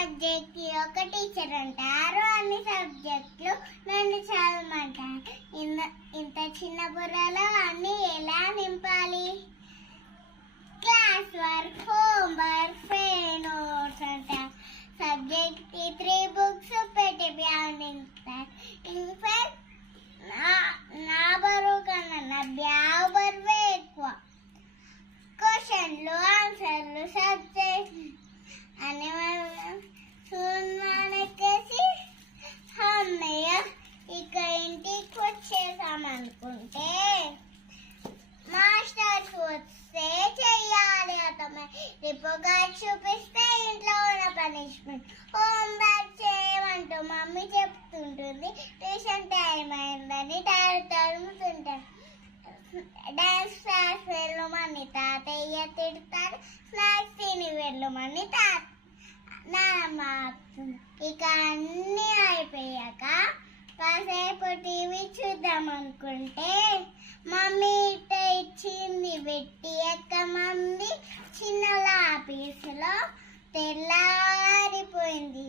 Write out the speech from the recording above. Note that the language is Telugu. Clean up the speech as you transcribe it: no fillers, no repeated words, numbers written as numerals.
సబ్జెక్ట్ కి ఒక టీచర్ అంటారు, అన్ని సబ్జెక్టులు నన్ను చదవమంటారు. ఇంత చిన్న బుర్రలో అన్ని ఎలా నింపాలి? Class work, homework, fail notes అంటారు. సబ్జెక్ట్ కి 3 బుక్స్ పెట్టి నింపుతారు. ఇన్ఫాక్ట్ నా బరువు కన్నా నా బ్యాగ్ బరువే ఎక్కువ. క్వశ్చన్లు, ఆన్సర్లు, సబ్జెక్ట్ అని సున్నానెక్కేసి అమ్మయ్య ఇక ఇంటికి వచ్చేసామనుకుంటే మాస్టర్స్ వస్తే చెయ్యాలి అతమే. రిపోగా చూపిస్తే ఇంట్లో ఉన్న పనిష్మెంట్. హోంవర్క్ చేయమంటూ మమ్మీ చెప్తుంటుంది. ట్యూషన్ టైం అయిందని డాడీ తరుముతుంటారు. డాన్స్ క్లాస్ వెళ్ళమని తాతయ్య తిడతారు. స్నాక్స్ తిని వెళ్ళమని నానమ్మ. ఇక అన్నీ అయిపోయాక కాసేపు టీవీ చూద్దాం అనుకుంటే మమ్మీ ఇట్ట ఇచ్చింది పెట్టి ఎక్కమంది. చిన్న ఆఫీసులో తెల్లారిపోయింది.